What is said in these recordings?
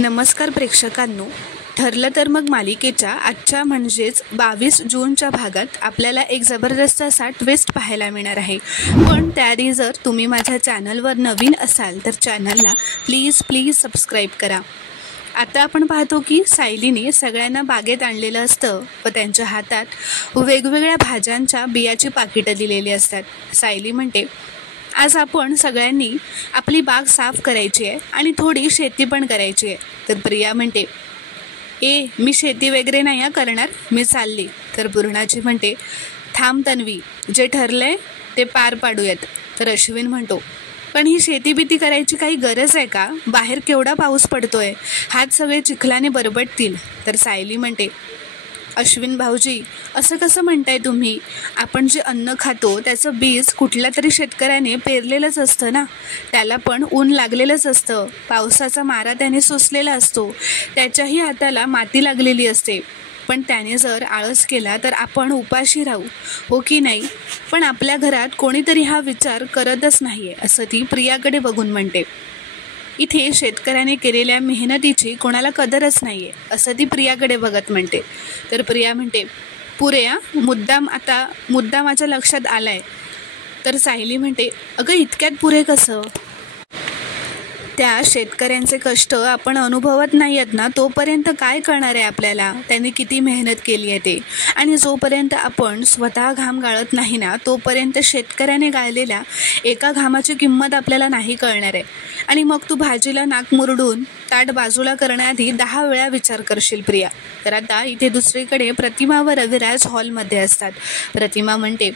नमस्कार प्रेक्षकांनो, ठरलं तर मग मालिकेच्या आजच्या म्हणजेच 22 जूनच्या भागात आपल्याला एक जबरदस्त असा ट्विस्ट पाहायला मिळणार आहे. पण त्याआधी जर तुम्ही माझ्या चॅनलवर नवीन असाल तर चॅनलला प्लीज सबस्क्राईब करा. आता आपण पाहतो की सायलीने सगळ्यांना बागेत आणलेलं असतं व त्यांच्या हातात वेगवेगळ्या भाज्यांच्या बियाची पाकिटं दिलेली असतात. सायली म्हणते, आज आपण सगळ्यांनी आपली बाग साफ करायची आहे आणि थोडी शेती पण करायची आहे. तर प्रिया म्हणते, मी शेती वगैरे नाही करणार, मी चालली. तर पूर्णाची म्हणते, थांब तन्वी, जे ठरलंय ते पार पाडूयात. तर अश्विन म्हणतो, पण ही शेती बिती करायची काही गरज आहे का? बाहेर केवढा पाऊस पडतोय, हात सगळे चिखलाने बरबटतील. तर सायली म्हणते, अश्विन भाऊजी, असं कसं म्हणताय तुम्ही? आपण जे अन्न खातो त्याचं बीज कुठल्या तरी शेतकऱ्याने पेरलेलंच असतं ना. त्याला पण ऊन लागलेलंच असतं, पावसाचा मारा त्याने सोसलेला असतो, त्याच्याही हाताला माती लागलेली असते. पण त्याने जर आळस केला तर आपण उपाशी राहू, हो की नाही? पण आपल्या घरात कोणीतरी हा विचार करतच नाही आहे, असं ती प्रियाकडे बघून म्हणते. इथे शेतकऱ्याने केलेल्या मेहनतीची कोणाला कदरच नाही आहे, असं ती प्रियाकडे बघत म्हणते. तर प्रिया म्हणते, पुरे मुद्दा माझ्या लक्षात आला आहे. तर सायली म्हणते, अगं इतक्यात पुरे कसं? त्या शेतकऱ्यांचे कष्ट आपण अनुभवत नाही आहेत ना, तोपर्यंत काय कळणार आहे आपल्याला त्यांनी किती मेहनत केली आहे ते. आणि जोपर्यंत आपण स्वतः घाम गाळत नाही ना, तोपर्यंत शेतकऱ्याने गाळलेल्या एका घामाची किंमत आपल्याला नाही कळणार आहे. आणि मग तू भाजीला नाक मुरडून ताट बाजूला करण्याआधी 10 वेळा विचार करशील प्रिया. तर आता इथे दुसरीकडे प्रतिमा व रविराज हॉलमध्ये असतात. प्रतिमा म्हणते,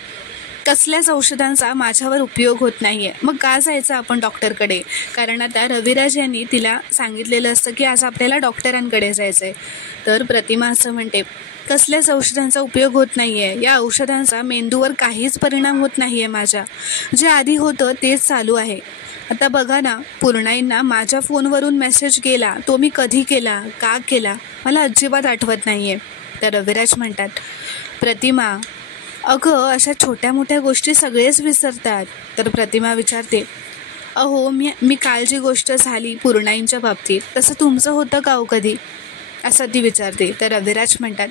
कसल्याच औषधांचा माझ्यावर उपयोग होत नाही आहे, मग का जायचं आपण डॉक्टरकडे? कारण आता रविराज यांनी तिला सांगितलेलं असतं की आज आपल्याला डॉक्टरांकडे जायचं आहे. तर प्रतिमा असं म्हणते, कसल्याच औषधांचा उपयोग होत नाही आहे, या औषधांचा मेंदूवर काहीच परिणाम होत नाही आहे. माझ्या जे आधी होतं तेच चालू आहे. आता बघा ना, पूर्णाईंना माझ्या फोनवरून मेसेज गेला, तो मी कधी केला, का केला, मला अजिबात आठवत नाही आहे. तर रविराज म्हणतात, प्रतिमा अगं अशा छोट्या मोठ्या गोष्टी सगळेच विसरतात. तर प्रतिमा विचारते, अहो मी काल जी गोष्ट झाली पूर्णाईंच्या बाबतीत, तसं तुमचं होतं का हो कधी, असं ती विचारते. तर रविराज म्हणतात,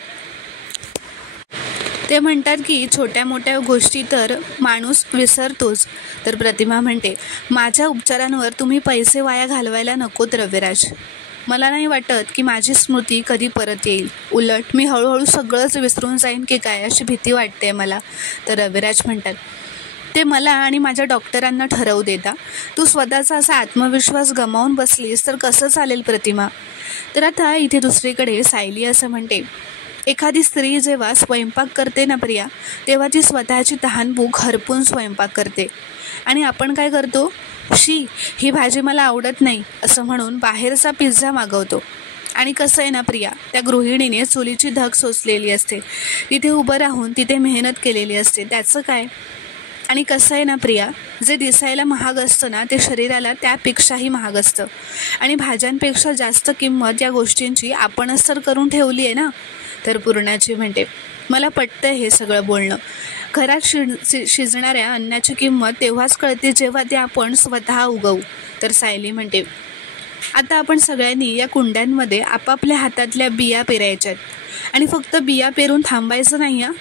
ते म्हणतात की छोट्या मोठ्या गोष्टी तर माणूस विसरतोच. तर प्रतिमा म्हणते, माझ्या उपचारांवर तुम्ही पैसे वाया घालवायला नकोत रविराज. मला नाही वाटत की माझी स्मृती कधी परत येईल, उलट मी हळूहळू सगळंच विसरून जाईन की काय, अशी भीती वाटते मला. तर रविराज म्हणतात, ते मला आणि माझ्या डॉक्टरांना ठरवू देता. तू स्वतःचा असा आत्मविश्वास गमावून बसलीस तर कसं चालेल प्रतिमा? तर आता इथे दुसरीकडे सायली असं म्हणते, एखादी स्त्री जेव्हा स्वयंपाक करते ना प्रिया, तेव्हा ती स्वतःची तहानभूक हरपून स्वयंपाक करते. आणि आपण काय करतो, ही भाजी मला आवडत नाही असं म्हणून बाहेरचा पिझ्झा मागवतो. आणि कसं आहे ना प्रिया, त्या गृहिणीने चुलीची धग सोसलेली असते, तिथे उभं राहून तिथे मेहनत केलेली असते, त्याचं काय? आणि कसं आहे ना प्रिया, जे दिसायला महाग असतं ना, ते शरीराला त्यापेक्षाही महाग असतं. आणि भाज्यांपेक्षा जास्त किंमत या गोष्टींची आपणच तर करून ठेवली आहे ना. तर पूर्णाची म्हणते, मला पटतं हे सगळं बोलणं. घरात शिजणाऱ्या अन्नाची किंमत तेव्हाच कळते जेव्हा ते आपण स्वतः उगवू. तर सायली म्हणते, आता आपण सगळ्यांनी या कुंड्यांमध्ये आपापल्या हातातल्या बिया पेरायच्यात. आणि फक्त बिया पेरून थांबायचं नाही हा,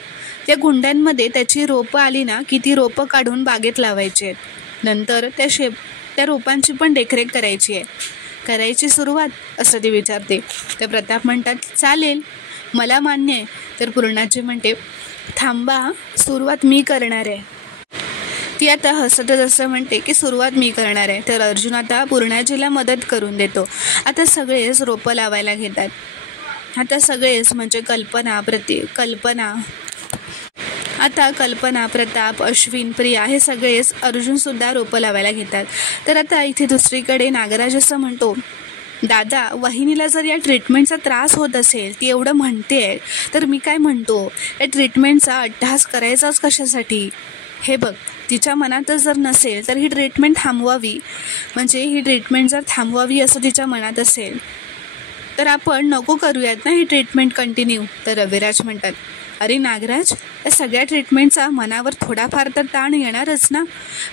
त्या कुंड्यांमध्ये त्याची रोपं आली ना की ती रोपं काढून बागेत लावायची आहेत. नंतर त्या रोपांची पण देखरेख करायची आहे. करायची सुरुवात, असं ती विचारते. तर प्रताप म्हणतात, चालेल, मला मान्य आहे. तर पूर्णाची म्हणते, थांबा, सुरुवात मी करणार आहे. ती आता हसतच असं म्हणते की सुरुवात मी करणार आहे. तर अर्जुन आता पूर्णाजीला मदत करून देतो. आता सगळेच रोपं लावायला घेतात. आता सगळेच म्हणजे कल्पना, प्रताप, अश्विन, प्रिया हे सगळेच अर्जुनसुद्धा रोपं लावायला घेतात. तर आता इथे दुसरीकडे नागराज असं म्हणतो, दादा, वहिनीला जर या ट्रीटमेंटचा त्रास होत असेल, ती एवढं म्हणते, तर मी काय म्हणतो, या ट्रीटमेंटचा अट्टहास करायचाच कशासाठी? हे बघ, तिच्या मनातच जर नसेल तर ही ट्रीटमेंट जर थांबवावी असं तिच्या मनात असेल तर आपण नको करूयात ना ही ट्रीटमेंट कंटिन्यू. तर रविराज म्हणतात, अरे नागराज, या सगळ्या ट्रीटमेंटचा मनावर थोडाफार तर ताण येणारच ना.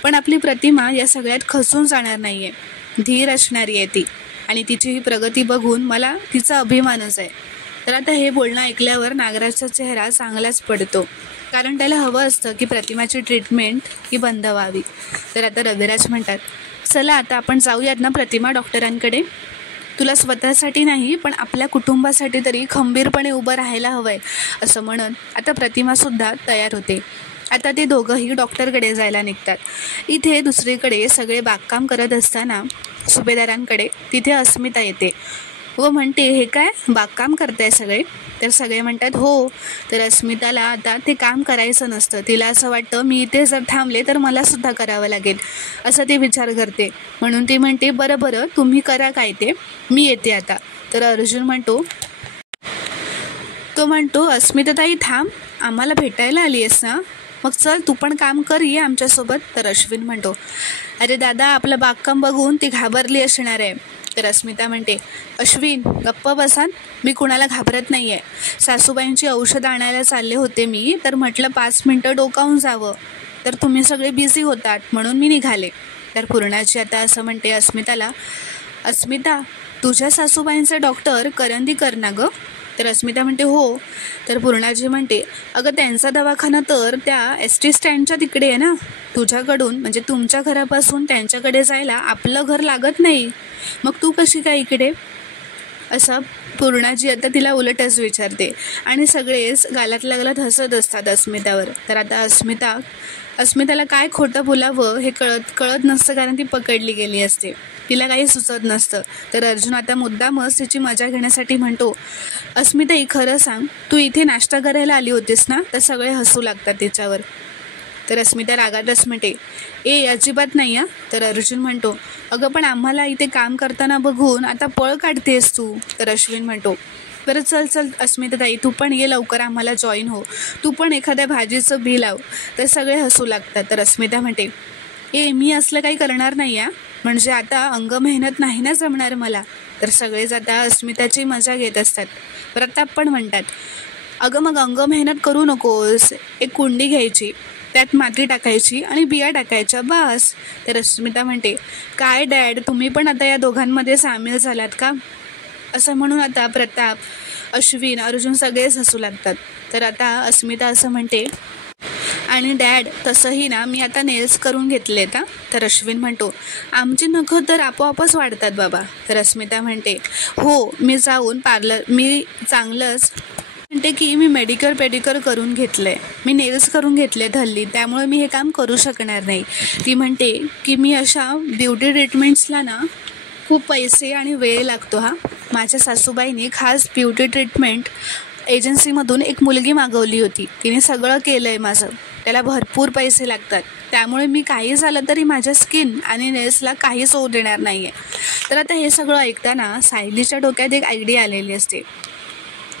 पण आपली प्रतिमा या सगळ्यात खचून जाणार नाही आहे, धीर असणारी आहे ती. आणि तिची ही प्रगती बघून मला तिचा अभिमानच आहे. तर आता हे बोलणं ऐकल्यावर नागराजचा चेहरा चांगलाच पडतो, कारण त्याला हवं असतं की प्रतिमाची ट्रीटमेंट ही बंद व्हावी. तर आता रविराज म्हणतात, चला आता आपण जाऊयात ना प्रतिमा डॉक्टरांकडे. तुला स्वतःसाठी नाही पण आपल्या कुटुंबासाठी तरी खंबीरपणे उभं राहायला हवं आहे, असं म्हणत आता प्रतिमासुद्धा तयार होते. आता ते दोघंही डॉक्टरकडे जायला निघतात. इथे दुसरीकडे सगळे बागकाम करत असताना सुभेदारांकडे तिथे अस्मिता येते व म्हणते, हे काय बागकाम करताय सगळे? तर सगळे म्हणतात हो. तर अस्मिताला आता ते काम करायचं नसतं. तिला असं वाटतं, मी इथे जर थांबले तर मलासुद्धा करावं लागेल असं ती विचार करते. म्हणून ती म्हणते, बरं तुम्ही करा काय ते, मी येते आता. तर अर्जुन म्हणतो अस्मिताताई थांब, आम्हाला भेटायला आली आहेस ना, मग चल तू पण काम कर, ये आमच्यासोबत. तर अश्विन म्हणतो, अरे दादा आपलं बागकाम बघून ती घाबरली असणार आहे. तर अस्मिता म्हणते, अश्विन गप्प बसान, मी कुणाला घाबरत नाही आहे. सासूबाईंची औषधं आणायला चालले होते मी, तर म्हटलं 5 मिनटं डोकावून जावं, तर तुम्ही सगळे बिझी होतात म्हणून मी निघाले. तर पूर्णाची आता असं म्हणते अस्मिताला, अस्मिता तुझ्या सासूबाईंचे डॉक्टर करंदीकर ना गं? तर अस्मिता म्हणते हो. तर पूर्णाजी म्हणते, अगं त्यांचा दवाखाना तर त्या ST स्टँडच्या तिकडे आहे ना, तुझ्याकडून म्हणजे तुमच्या घरापासून त्यांच्याकडे जायला आपलं घर लागत नाही, मग तू कशी काय इकडे? असं पूर्णाजी आता तिला उलटच विचारते आणि सगळेच गालात लागलात हसत असतात अस्मितावर. तर आता अस्मिताला काय खोटं बोलावं हे कळत नसतं, कारण ती पकडली गेली असते, तिला काही सुचत नसतं. तर अर्जुन आता मुद्दामच तिची मजा घेण्यासाठी म्हणतो, अस्मिता ही खरं सांग, तू इथे नाश्ता करायला आली होतीस ना? तर सगळे हसू लागतात तिच्यावर. तर अस्मिता रागातच म्हणते, अजिबात नाही हा. तर अर्जुन म्हणतो, अगं पण आम्हाला इथे काम करताना बघून आता पळ काढतेस तू. तर अश्विन म्हणतो, बरं चल अस्मिताताई तू पण ये लवकर, आम्हाला जॉईन हो, तू पण एखाद्या भाजीचं बी लाव. तर सगळे हसू लागतात. तर अस्मिता म्हणते, मी असलं काही करणार नाही आहे, म्हणजे आता अंग मेहनत नाही ना जमणार मला. तर सगळेच आता अस्मिताची मजा घेत असतात. प्रताप पण म्हणतात, अगं मग अंग मेहनत करू नकोस, एक कुंडी घ्यायची, त्यात माती टाकायची आणि बिया टाकायच्या, बस. तर अस्मिता म्हणते, काय डॅड तुम्ही पण आता या दोघांमध्ये सामील झालात का? असं म्हणून आता प्रताप, अश्विन, अर्जुन सगळेच हसू लागतात. तर आता अस्मिता असं म्हणते, आणि डॅड तसंही ना मी आता नेल्स करून घेतलेत हा. तर अश्विन म्हणतो, आमची नखं तर आपोआपच वाढतात बाबा. तर अस्मिता म्हणते, हो मी चांगलंच म्हणते की मी पेडिक्युअर करून घेतलंय, मी नेल्स करून घेतलेत हल्ली, त्यामुळे मी हे काम करू शकणार नाही. ती म्हणते की मी अशा ब्युटी ट्रीटमेंट्सला ना खूप पैसे आणि वेळ लागतो हा. माझ्या सासूबाईंनी खास ब्युटी ट्रीटमेंट एजन्सीमधून एक मुलगी मागवली होती, तिने सगळं केलं आहे माझं, त्याला भरपूर पैसे लागतात, त्यामुळे मी काही झालं तरी माझ्या स्किन आणि नेल्सला काहीच होऊ देणार नाही आहे. तर आता हे सगळं ऐकताना सायलीच्या डोक्यात एक आयडिया आलेली असते.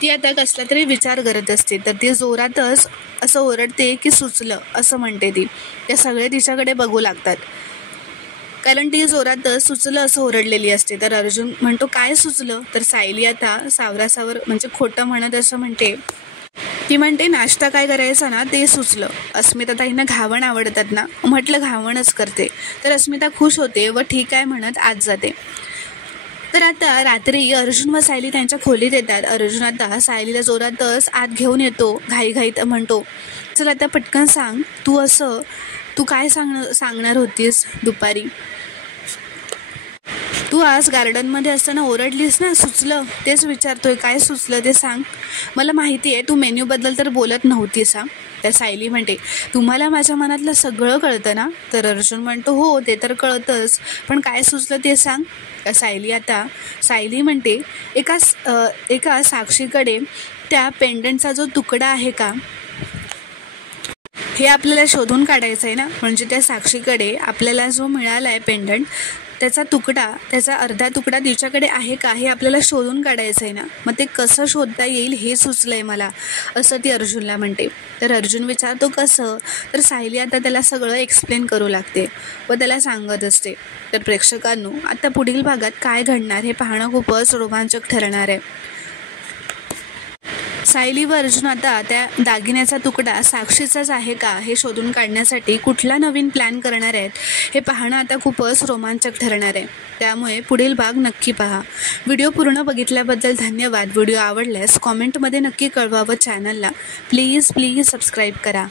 ती आता कसला तरी विचार करत असते. तर ती जोरातच असं ओरडते की सुचलं, असं म्हणते ती. त्या सगळे तिच्याकडे बघू लागतात, कारण ती जोरातच सुचलं असं ओरडलेली असते. तर अर्जुन म्हणतो, काय सुचलं? तर सायली आता सावरासावर म्हणजे खोटं म्हणत असं म्हणते, ती म्हणते नाश्ता काय करायचा ना ते सुचलं. अस्मिता ताईंना घावण आवडतात ना, म्हटलं घावणच करते. तर अस्मिता खुश होते व ठीक आहे म्हणत आत जाते. तर आता रात्री अर्जुन व सायली त्यांच्या खोलीत येतात. अर्जुन आता सायलीला जोरातच आत घेऊन येतो, घाईघाईत म्हणतो, चल आता पटकन सांग, तू काय सांगणार होतीस दुपारी? तू आज गार्डनमध्ये असताना ओरडलीस ना, सुचलं तेच विचारतोय, काय सुचलं ते सांग. मला माहिती आहे तू मेन्यूबद्दल तर बोलत नव्हतीस हा. तर सायली म्हणते, तुम्हाला माझ्या मनातलं सगळं कळतं ना? तर अर्जुन म्हणतो, हो ते तर कळतंच, पण काय सुचलं ते सांग. तर सायली म्हणते, एका साक्षीकडे त्या पेंडंटचा जो तुकडा आहे का, हे आपल्याला शोधून काढायचं आहे ना. म्हणजे त्या साक्षीकडे आपल्याला जो मिळाला आहे पेंडंट, त्याचा अर्धा तुकडा तिच्याकडे आहे का हे आपल्याला शोधून काढायचं आहे ना. मग ते कसं शोधता येईल हे सुचलं आहे मला, असं ती अर्जुनला म्हणते. तर अर्जुन विचारतो कसं? तर सायली आता त्याला सगळं एक्सप्लेन करू लागते व त्याला सांगत असते. तर प्रेक्षकांनो, आता पुढील भागात काय घडणार हे पाहणं खूपच रोमांचक ठरणार आहे. सायली व अर्जुन आता त्या दागिन्याचा तुकडा साक्षीचाच आहे का हे शोधून काढण्यासाठी कुठला नवीन प्लॅन करणार आहेत हे पाहणं आता खूपच रोमांचक ठरणार आहे. त्यामुळे पुढील भाग नक्की पहा. व्हिडिओ पूर्ण बघितल्याबद्दल धन्यवाद. व्हिडिओ आवडल्यास कॉमेंटमध्ये नक्की कळवा व चॅनलला प्लीज सबस्क्राईब करा.